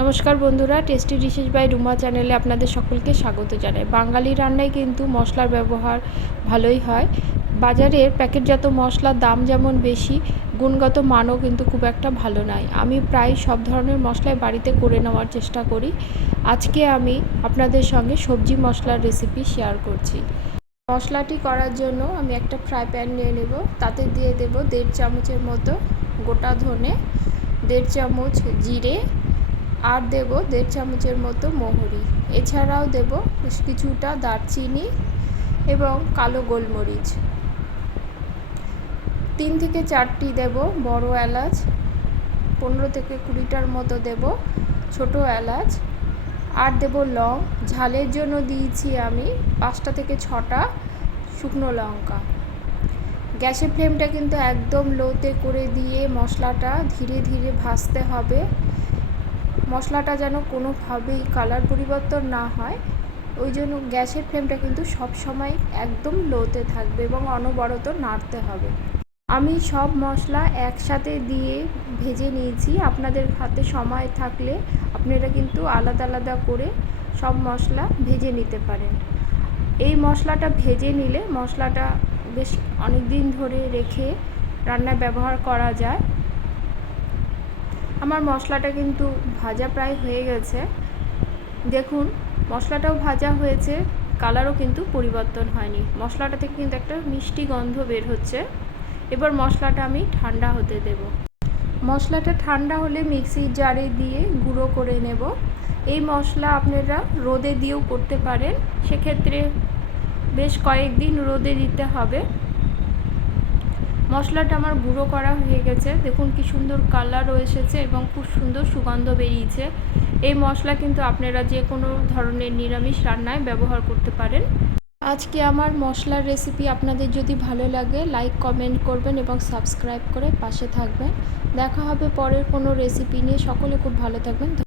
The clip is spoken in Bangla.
নমস্কার বন্ধুরা, টেস্টি ডিশেস বাই রুমা চ্যানেলে আপনাদের সকলকে স্বাগত জানাই। বাঙালি রান্নায় কিন্তু মশলার ব্যবহার ভালোই হয়। বাজারের প্যাকেটজাত মশলার দাম যেমন বেশি, গুণগত মানও কিন্তু খুব একটা ভালো নয়। আমি প্রায় সব ধরনের মশলাই বাড়িতে করে নেওয়ার চেষ্টা করি। আজকে আমি আপনাদের সঙ্গে সবজি মশলার রেসিপি শেয়ার করছি। মশলাটি করার জন্য আমি একটা ফ্রাই প্যান নিয়ে নেব। তাতে দিয়ে দেব 1.5 চামচের মতো গোটা ধনে, 1.5 চামচ জিরে, আর দেব 1.5 চামচের মতো মৌরি। এছাড়াও দেব কিছুটা দারচিনি এবং কালো গোলমরিচ। 3 থেকে 4টি দেব বড় এলাচ, 15 থেকে 20টার মতো দেব ছোট এলাচ, আর দেব লং। ঝালের জন্য দিয়েছি আমি 5টা থেকে 6টা শুকনো লঙ্কা। গ্যাসের ফ্লেমটা কিন্তু একদম লোতে করে দিয়ে মশলাটা ধীরে ধীরে ভাজতে হবে। মশলাটা যেন কোনোভাবেই কালার পরিবর্তন না হয়, ওই জন্য গ্যাসের ফ্লেমটা কিন্তু সব সময় একদম লোতে থাকবে এবং অনবরত নাড়তে হবে। আমি সব মশলা একসাথে দিয়ে ভেজে নিয়েছি। আপনাদের হাতে সময় থাকলে আপনারা কিন্তু আলাদা আলাদা করে সব মশলা ভেজে নিতে পারেন। এই মশলাটা ভেজে নিলে মশলাটা বেশ অনেক দিন ধরে রেখে রান্নায় ব্যবহার করা যায়। আমার মশলাটা কিন্তু ভাজা প্রায় হয়ে গেছে। দেখুন, মশলাটাও ভাজা হয়েছে, কালারও কিন্তু পরিবর্তন হয়নি। মশলাটা থেকে কিন্তু একটা মিষ্টি গন্ধ বের হচ্ছে। এবার মশলাটা আমি ঠান্ডা হতে দেব। মশলাটা ঠান্ডা হলে মিক্সির জারে দিয়ে গুঁড়ো করে নেব। এই মশলা আপনারা রোদে দিয়েও করতে পারেন, সেক্ষেত্রে বেশ কয়েকদিন রোদে দিতে হবে। মশলাটা আমার গুঁড়ো করা হয়ে গেছে। দেখুন কি সুন্দর কালারও এসেছে এবং খুব সুন্দর সুগন্ধ বেরিয়েছে। এই মশলা কিন্তু আপনারা যে কোনো ধরনের নিরামিষ রান্নায় ব্যবহার করতে পারেন। আজকে আমার মশলার রেসিপি আপনাদের যদি ভালো লাগে লাইক কমেন্ট করবেন এবং সাবস্ক্রাইব করে পাশে থাকবেন। দেখা হবে পরের কোনো রেসিপি নিয়ে। সকলে খুব ভালো থাকবেন।